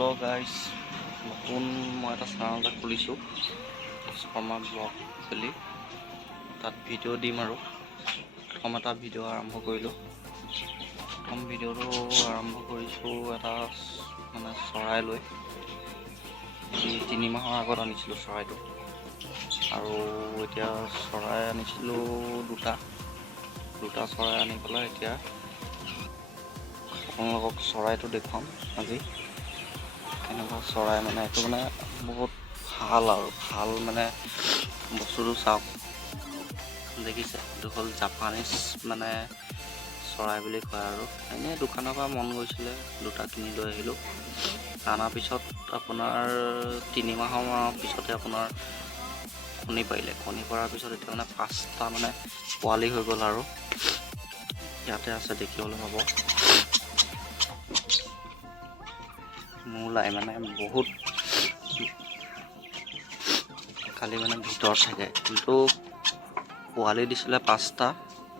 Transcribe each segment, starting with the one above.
Hello' guys, নতুন মই এটা চেনেল এটা খুলিছোঁ শৰ্মা ব্লগ বুলি। তাত ভিডিঅ' দিম আৰু প্ৰথম এটা ভিডিঅ' আৰম্ভ কৰিলোঁ। প্ৰথম ভিডিঅ'টো আৰম্ভ কৰিছোঁ এটা মানে চৰাই লৈ। 3 মাহৰ আগত আনিছিলোঁ চৰাইটো, আৰু এতিয়া চৰাই আনিছিলোঁ দুটা চৰাই আনি পেলাই এতিয়া আপোনালোকক চৰাইটো দেখুৱাম আজি। কেনেকুৱা চৰাই মানে এইটো মানে বহুত ভাল মানে বস্তুটো চাওক, দেখিছে? এইটো হ'ল জাপানীজ মানে চৰাই বুলি কয় আৰু এনেই দোকানৰ পৰা মন গৈছিলে দুটা কিনি লৈ আহিলোঁ। অনাৰ পিছত আপোনাৰ 3 মাহৰ পিছতে আপোনাৰ কণী পাৰিলে। কণী পৰাৰ পিছত এতিয়া মানে 5টা মানে পোৱালি হৈ গ'ল আৰু ইয়াতে আছে, দেখিবলৈ পাব। নোলাই মানে বহুত খালি মানে ভিতৰত থাকে, কিন্তু পোৱালি দিছিলে 5টা।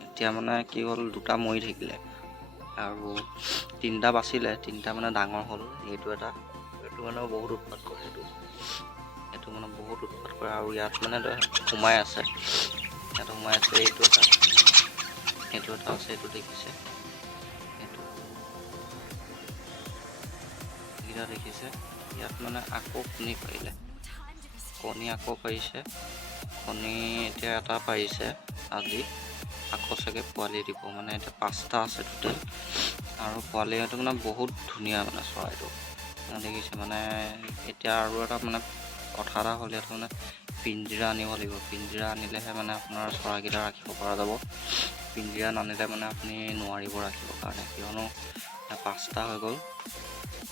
এতিয়া মানে কি হ'ল, 2টা মৰি থাকিলে আৰু 3টা বাচিলে। 3টা মানে ডাঙৰ হ'ল। এইটো মানে বহুত উৎপাত কৰে। এইটো মানে বহুত উৎপাত কৰে আৰু ইয়াত মানে সোমাই আছে। এইটো এটা আছে, এইটো দেখিছে? এইকেইটা দেখিছে? ইয়াত মানে আকৌ কণী পাৰিলে। কণী এতিয়া এটা পাৰিছে আজি, আকৌ চাগে পোৱালি দিব। মানে এতিয়া 5টা আছে টোটেল, আৰু পোৱালি এইটো মানে বহুত ধুনীয়া মানে চৰাইটো দেখিছে? মানে এতিয়া আৰু এটা মানে কথা এটা হ'ল, ইয়াত মানে পিঞ্জিৰা আনিব লাগিব। পিঞ্জিৰা আনিলেহে মানে আপোনাৰ চৰাইকেইটা ৰাখিব পৰা যাব। পিঞ্জিৰা নানিলে মানে আপুনি নোৱাৰিব ৰাখিবৰ কাৰণে, কিয়নো 5টা হৈ গ'ল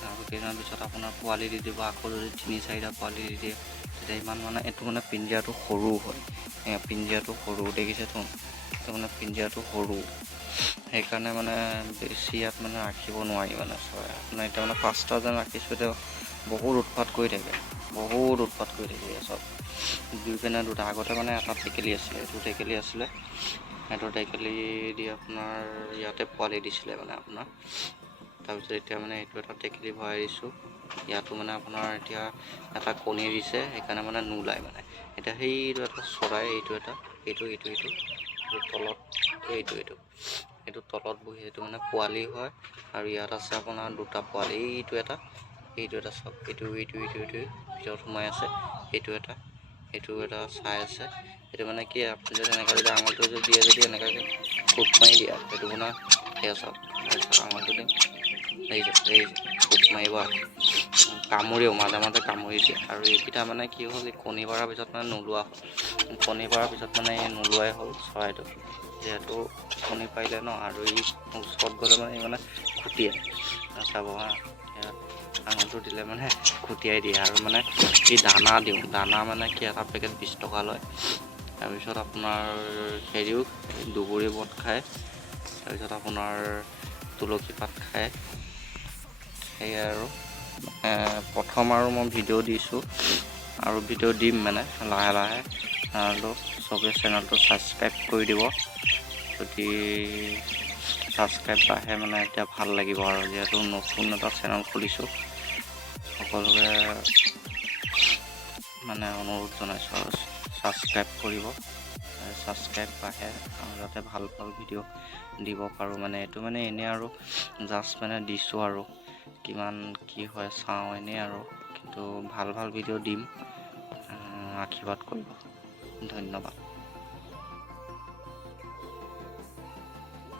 আৰু কেইদিনমান পিছত আপোনাৰ পোৱালি দি দিব। আকৌ যদি 3-4টা পোৱালি দি দিয়ে, তেতিয়া ইমান মানে এইটো মানে পিঞ্জিৰাটো সৰু হয়। পিঞ্জিৰাটো সৰু দেখিছেতো? এইটো মানে পিঞ্জিৰাটো সৰু, সেইকাৰণে মানে বেছি ইয়াত মানে ৰাখিব নোৱাৰি মানে চৰাই। আপোনাৰ এতিয়া মানে 5টা যেন ৰাখিছোঁ, এতিয়া বহুত উৎপাত কৰি থাকে ইয়াত চব। দুই পিনে দুটা, আগতে মানে এটা টেকেলি আছিলে, সেইটো টেকেলি দি আপোনাৰ ইয়াতে পোৱালি দিছিলে মানে আপোনাৰ। তাৰপিছত এতিয়া মানে এইটো এটা টেকেলি ভৰাই দিছোঁ। ইয়াতো মানে আপোনাৰ এতিয়া এটা কণী দিছে, সেইকাৰণে মানে নোলায় মানে। এতিয়া সেইটো এটা চৰাই, এইটো তলত, এইটো তলত বহি, এইটো মানে পোৱালি হয়। আৰু ইয়াত আছে আপোনাৰ 2টা পোৱালি। এইটো এটা চব, এইটো ভিতৰত সোমাই আছে। এইটো এটা চাই আছে। এইটো মানে কি, আপুনি যদি এনেকৈ যদি আঙুলিটো যদি দিয়ে, যদি এনেকুৱাকৈ ফুট মাৰি দিয়ে, সেইটো মানে সেয়া চাওক, আঙুলিটো দিম, ফুট মাৰিব, কামুৰিও মাজে কামুৰি দিয়ে। আৰু এইকেইটা মানে কি হ'ল, এই কণী পৰাৰ পিছত মানে নোলোৱা হ'ল। নোলোৱাই হ'ল চৰাইটো, যিহেতু কণী পাৰিলে ন। আৰু ই ওচৰত গ'লে মানে খুটিয়াই, চাব হা, আঙুলটো দিলে মানে খুটিয়াই দিয়ে। আৰু মানে দানা দিওঁ, দানা মানে কি, এটা পেকেট 20 টকা লয়। তাৰপিছত আপোনাৰ হেৰিও, দুবৰি বন খায়, তাৰপিছত আপোনাৰ তুলসী পাত খায়। সেয়াই আৰু প্ৰথম আৰু মই ভিডিঅ' দিছোঁ আৰু ভিডিঅ' দিম মানে লাহে আৰু চবে চেনেলটো ছাবস্ক্ৰাইব কৰি দিব। যদি ছাবস্ক্ৰাইব বাঢ়ে মানে এতিয়া ভাল লাগিব, আৰু যিহেতু নতুন এটা চেনেল খুলিছোঁ, সকলোকে মানে অনুৰোধ জনাইছোঁ আৰু ছাবস্ক্ৰাইব কৰিব। ছাবস্ক্ৰাইব বাঢ়ে আৰু যাতে ভাল ভিডিঅ' দিব পাৰোঁ। মানে এইটো মানে এনেই আৰু জাষ্ট মানে দিছোঁ, আৰু কিমান কি হয় চাওঁ এনেই আৰু, কিন্তু ভাল ভিডিঅ' দিম। আশীৰ্বাদ কৰিব, ধন্যবাদ।